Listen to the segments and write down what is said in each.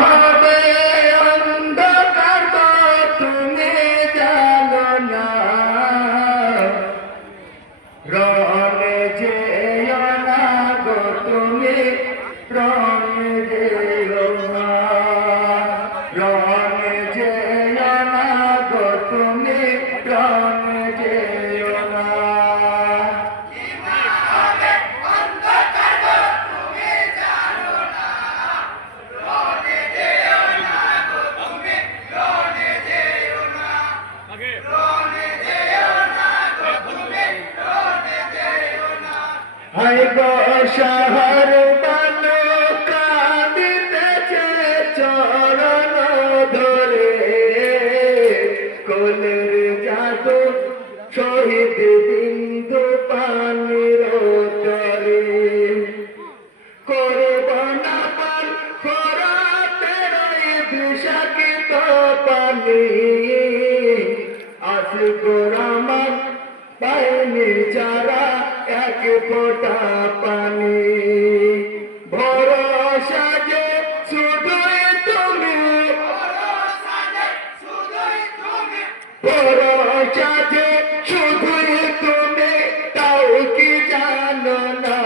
হবে অন্ধকার গো তুমি জানো না, রণে যেও না গো তুমি, রণে যেও না, রণে যেও না গো তুমি, রণে যেও না। শহর বালু কাঁদিতেছে চরণ ধরে, কোলের জাদু শহীদ বিন্দু পানির তরে, করব না পান খরাতে বিষাক্ত পানি, আসবো আমার পায়নি যারা এক ফোঁটা পানি, ভরসা যে শুধুই তুমি, ভরসা যে শুধুই তুমি, তাও কি জানো না,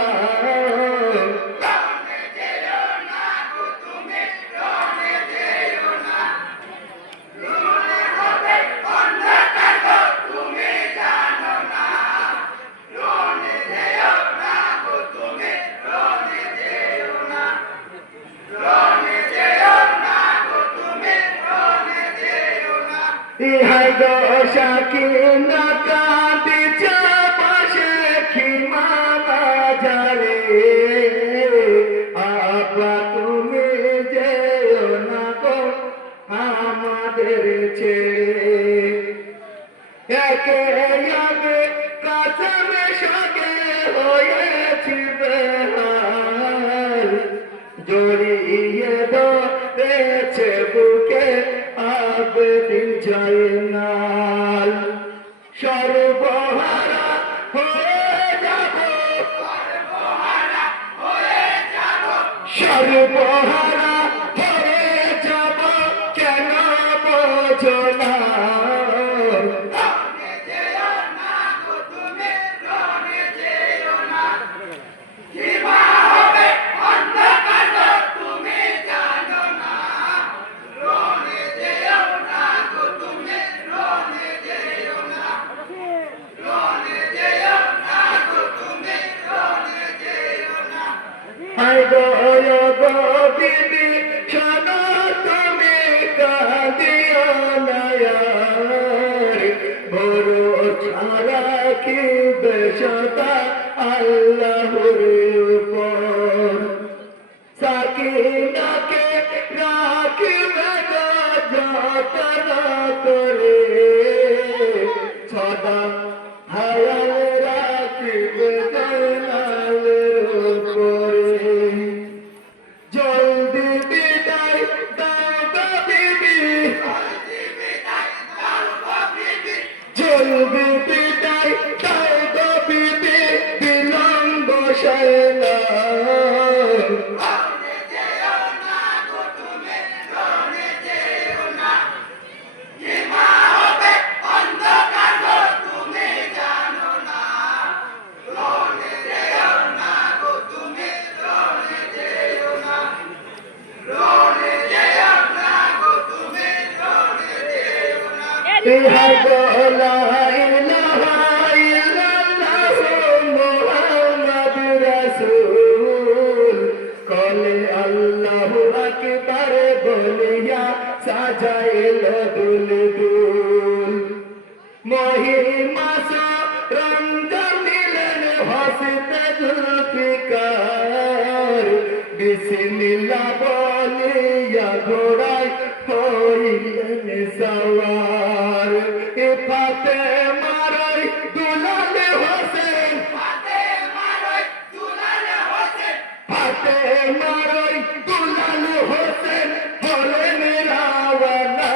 ইহাই দশা কি না কাঁদিছে পাশে খিমা বাজারে, আপা তুমি যেও না গো আমাদের ছেড়ে, একে আগে কাছামে সঙ্গে হয়েছি বেহাল, জড়িয়ে ধরেছে বুকে আবেদিন জয়নাল, সর্বহারা হয়ে যাব, সর্বহারা হয়ে যাব, কেন বোঝো না, বিবি শোনো তুমি কাঁদিও না, বড় ছাড়া কি বেশতা আল্লাহর উপর, সাকিনাকে রাখিবে যতন করে, সদা হায়াল রাখিবে জালালের উপরে, জলদি বিদায় দাও গো বিবি, জলদি বিদায় দাও গো বিবি, বিলম্ব সয় না, ইহাই লা ইলাহা ইল্লাল্লাহু মুহাম্মাদুর রাসূল, কলে আল্লাহু আকবার বলিয়া সাজাইল দুলদুল, মহিমা রঞ্জন দিলেন হসতে জুলফিকার, বিসমিল্লাহ বলিয়া ঘোড়ায় হইলেন সওয়ার, ফাতেমার দুলাল হোসেন, ফাতেমার দুলাল হোসেন হলেন রাওয়ানা,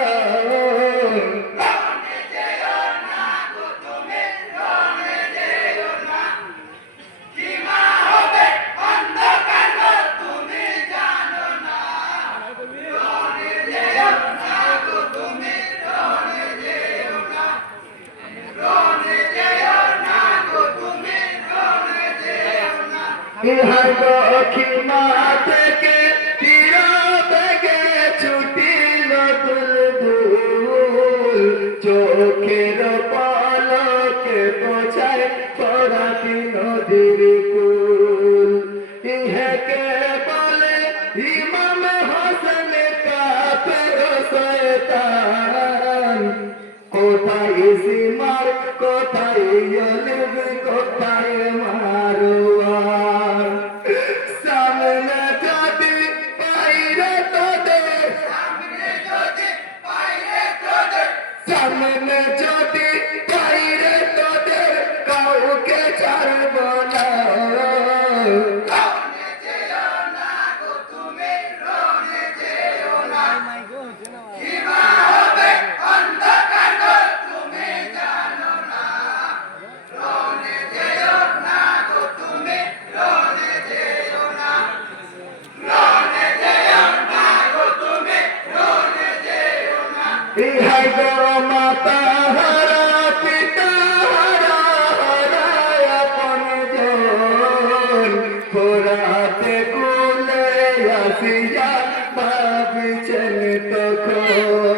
ইহার দক্ষিণা থেকে তীর বেগে ছুটিল দুলদুল চোখের পলকে বোঝায় ফরাতি নদীর কুল ইহাকে বলে ইমাম হোসেন কাফের শয়তান কোথায় সীমার কোথায় ইয়ালিব কোথায় মারওয়ান সামনে যদি পাইরে তোদের সামনে যদি পাইরে তোদের কাউকে ছাড়ব না ইহাই গো মাতা হারা পিতা হারা হারায় আপন জন ফোরাতে কুলে আসিয়া ভাবছেন তখন